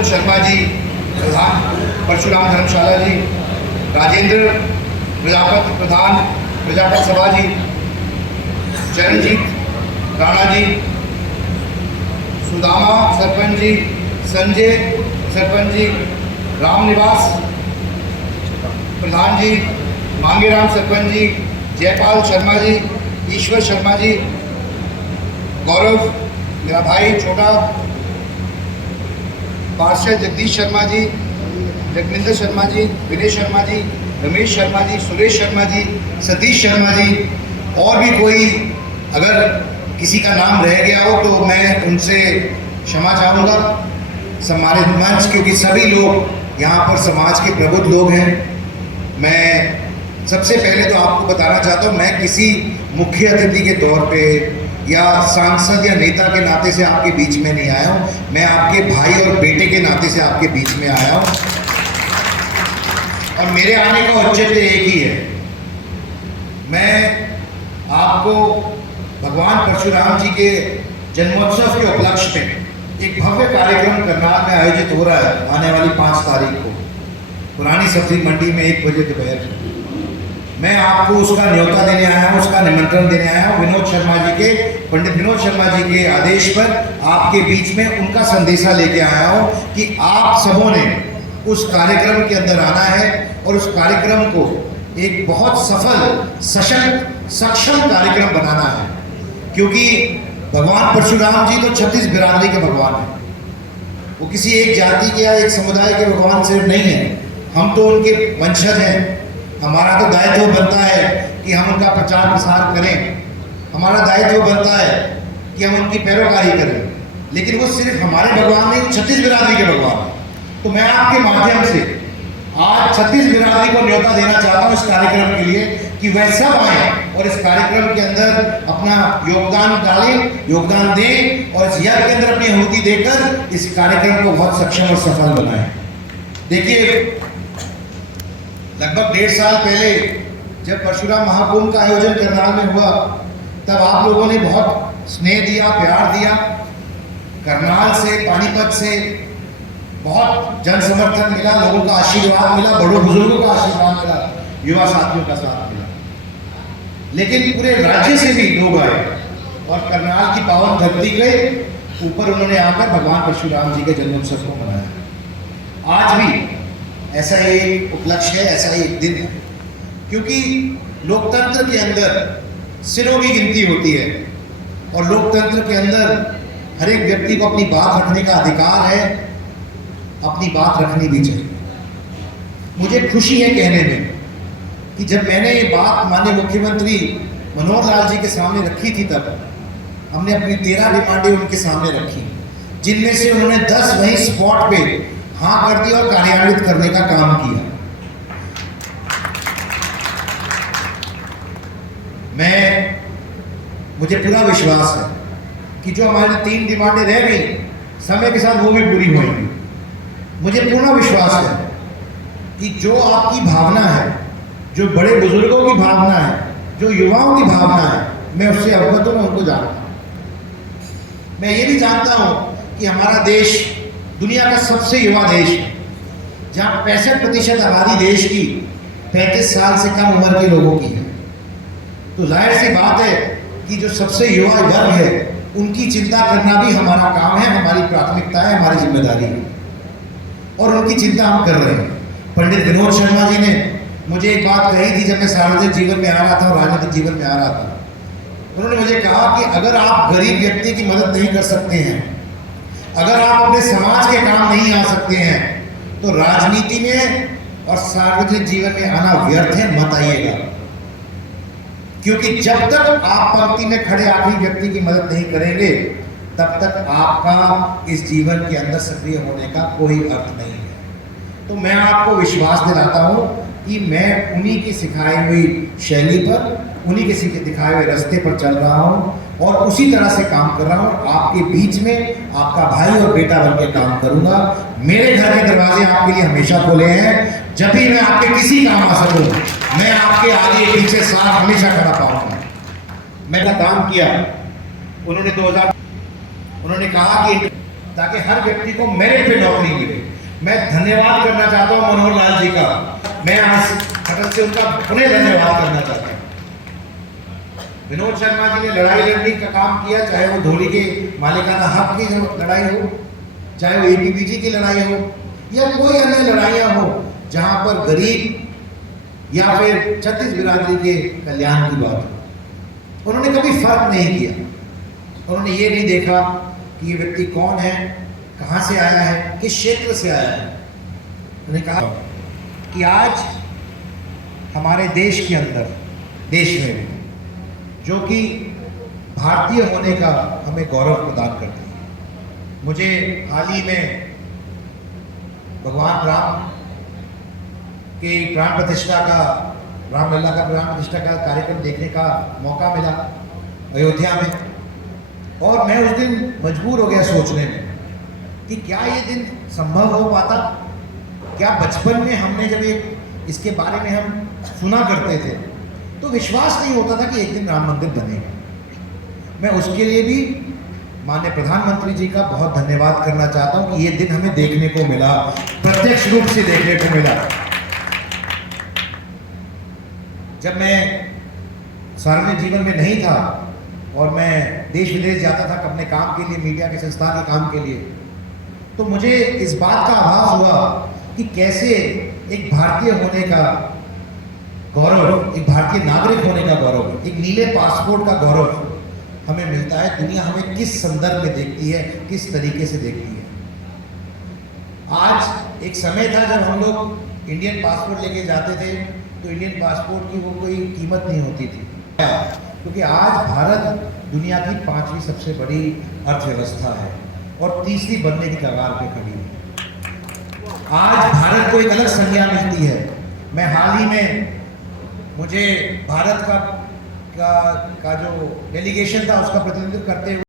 अतुल शर्मा जी प्रधान, परशुराम धर्मशाला जी, राजेंद्र प्रजापति प्रधान प्रजापत सभा जी, चरणजीत राणा जी, सुदामा सरपंच जी, संजय सरपंच जी, रामनिवास प्रधान जी, मांगेराम सरपंच जी, जयपाल शर्मा जी, ईश्वर शर्मा जी, गौरव मेरा भाई छोटा, पार्षद जगदीश शर्मा जी, जगमिंदर शर्मा जी, विनय शर्मा जी, रमेश शर्मा जी, सुरेश शर्मा जी, सतीश शर्मा जी, और भी कोई अगर किसी का नाम रह गया हो तो मैं उनसे क्षमा चाहूँगा। सम्मानित मंच, क्योंकि सभी लोग यहाँ पर समाज के प्रबुद्ध लोग हैं। मैं सबसे पहले तो आपको बताना चाहता हूँ, मैं किसी मुख्य अतिथि के तौर पे या सांसद या नेता के नाते से आपके बीच में नहीं आया हूँ। मैं आपके भाई और बेटे के नाते से आपके बीच में आया हूँ और मेरे आने का औचित्य एक ही है। मैं आपको भगवान परशुराम जी के जन्मोत्सव के उपलक्ष्य में एक भव्य कार्यक्रम करनाल में आयोजित हो रहा है आने वाली 5 तारीख को पुरानी सब्जी मंडी में 1 बजे दोपहर। मैं आपको उसका न्योता देने आया हूँ, उसका निमंत्रण देने आया हूँ। विनोद शर्मा जी के, पंडित विनोद शर्मा जी के आदेश पर आपके बीच में उनका संदेशा लेके आया हूँ कि आप सबों ने उस कार्यक्रम के अंदर आना है और उस कार्यक्रम को एक बहुत सफल, सशक्त, सक्षम कार्यक्रम बनाना है। क्योंकि भगवान परशुराम जी तो 36 बिरादरी के भगवान हैं। वो किसी एक जाति के या एक समुदाय के भगवान सिर्फ नहीं है, हम तो उनके वंशज हैं। हमारा तो दायित्व बनता है कि हम उनका प्रचार प्रसार करें, हमारा दायित्व बनता है कि हम उनकी पैरोकारी करें। लेकिन वो सिर्फ हमारे भगवान नहीं, 36 बिरादरी के भगवान हैं। तो मैं आपके माध्यम से आज 36 बिरादरी को न्योता देना चाहता हूँ इस कार्यक्रम के लिए कि वह सब आए और इस कार्यक्रम के अंदर अपना योगदान डालें, योगदान दें और इस यज्ञ के अंदर अपनी आहुति देकर इस कार्यक्रम को बहुत सक्षम और सफल बनाएं। देखिए, लगभग 1.5 साल पहले जब परशुराम महाकुंभ का आयोजन करनाल में हुआ, तब आप लोगों ने बहुत स्नेह दिया, प्यार दिया। करनाल से, पानीपत से बहुत जन समर्थन मिला, लोगों का आशीर्वाद मिला, बड़ों बुजुर्गों का आशीर्वाद मिला, युवा साथियों का साथ मिला। लेकिन पूरे राज्य से भी लोग आए और करनाल की पावन धरती के ऊपर उन्होंने आकर भगवान परशुराम जी के जन्मोत्सव को मनाया। आज भी ऐसा एक उपलक्ष्य है, ऐसा एक दिन है, क्योंकि लोकतंत्र के अंदर सिरों की गिनती होती है और लोकतंत्र के अंदर हर एक व्यक्ति को अपनी बात रखने का अधिकार है, अपनी बात रखनी भी चाहिए। मुझे खुशी है कहने में कि जब मैंने ये बात माननीय मुख्यमंत्री मनोहर लाल जी के सामने रखी थी, तब हमने अपनी 13 डिमांडें उनके सामने रखी, जिनमें से उन्होंने 10 वहीं स्पॉट पे हाँ कर दिया और कार्यान्वित करने का काम किया। मुझे पूरा विश्वास है कि जो हमारी 3 डिमांडें रह गई, समय के साथ वो भी पूरी होंगी। मुझे पूर्ण विश्वास है कि जो आपकी भावना है, जो बड़े बुजुर्गों की भावना है, जो युवाओं की भावना है, मैं उससे अवगत हूँ, मैं उनको जानता हूँ। मैं ये भी जानता हूँ कि हमारा देश दुनिया का सबसे युवा देश है, जहाँ 65% आबादी देश की 35 साल से कम उम्र के लोगों की है। तो जाहिर सी बात है कि जो सबसे युवा वर्ग है, उनकी चिंता करना भी हमारा काम है, हमारी प्राथमिकता है, हमारी जिम्मेदारी है, और उनकी चिंता हम कर रहे हैं। पंडित विनोद शर्मा जी ने मुझे एक बात कही थी जब मैं सार्वजनिक जीवन में आ रहा था और राजनीतिक जीवन में आ रहा था। उन्होंने मुझे कहा कि अगर आप गरीब व्यक्ति की मदद नहीं कर सकते हैं, अगर आप अपने समाज के काम नहीं आ सकते हैं, तो राजनीति में और सार्वजनिक जीवन में आना व्यर्थ है, मत आइएगा। क्योंकि जब तक आप पंक्ति में खड़े आखिरी व्यक्ति की मदद नहीं करेंगे, तब तक आपका इस जीवन के अंदर सक्रिय होने का कोई अर्थ नहीं है। तो मैं आपको विश्वास दिलाता हूं कि मैं उन्हीं की सिखाई हुई शैली पर, उन्हीं के दिखाए हुए रास्ते पर चल रहा हूं और उसी तरह से काम कर रहा हूं। आपके बीच में आपका भाई और बेटा बनकर काम करूंगा। मेरे घर के दरवाजे आपके लिए हमेशा खुले हैं। जब भी मैं आपके किसी काम आ सकूं, मैं आपके आगे पीछे साथ हमेशा खड़ा पाऊंगा। मैंने काम किया, उन्होंने कहा कि ताकि हर व्यक्ति को मेरिट पे नौकरी मिले। मैं धन्यवाद करना चाहता हूँ मनोहर लाल जी का, मैं आज खटक से उनका पुनः धन्यवाद करना चाहता हूँ। विनोद शर्मा जी ने लड़ाई लड़ने का काम किया, चाहे वो धोनी के मालिकाना हक की लड़ाई हो, चाहे वो एपीबीजी की लड़ाई हो, या कोई अन्य लड़ाइयाँ हो जहाँ पर गरीब या फिर छत्तीस बिरादरी के कल्याण की बात हो। उन्होंने कभी फर्क नहीं किया। उन्होंने ये नहीं देखा कि ये व्यक्ति कौन है, कहाँ से आया है, किस क्षेत्र से आया है। उन्होंने कहा कि आज हमारे देश के अंदर, देश में भी, जो कि भारतीय होने का हमें गौरव प्रदान करती है। मुझे हाल ही में भगवान राम की प्राण प्रतिष्ठा का, रामलला का प्राण प्रतिष्ठा का कार्यक्रम देखने का मौका मिला अयोध्या में, और मैं उस दिन मजबूर हो गया सोचने में कि क्या ये दिन संभव हो पाता। क्या बचपन में हमने जब इसके बारे में हम सुना करते थे तो विश्वास नहीं होता था कि एक दिन राम मंदिर बनेगा। मैं उसके लिए भी माननीय प्रधानमंत्री जी का बहुत धन्यवाद करना चाहता हूं कि ये दिन हमें देखने को मिला, प्रत्यक्ष रूप से देखने को मिला। जब मैं सार्वजनिक जीवन में नहीं था और मैं देश विदेश जाता था अपने काम के लिए, मीडिया के संस्थान के काम के लिए, तो मुझे इस बात का आभास हुआ कि कैसे एक भारतीय होने का गौरव, एक भारतीय नागरिक होने का गौरव, एक नीले पासपोर्ट का गौरव हमें मिलता है। दुनिया हमें किस संदर्भ में देखती है, किस तरीके से देखती है। आज एक समय था जब हम लोग इंडियन पासपोर्ट लेके जाते थे तो इंडियन पासपोर्ट की वो कोई कीमत नहीं होती थी, क्योंकि आज भारत दुनिया की 5वीं सबसे बड़ी अर्थव्यवस्था है और तीसरी बनने की कगार पे खड़ी है। आज भारत को एक अलग संज्ञा मिलती है। मैं हाल ही में, मुझे भारत का जो डेलीगेशन था उसका प्रतिनिधित्व करते हुए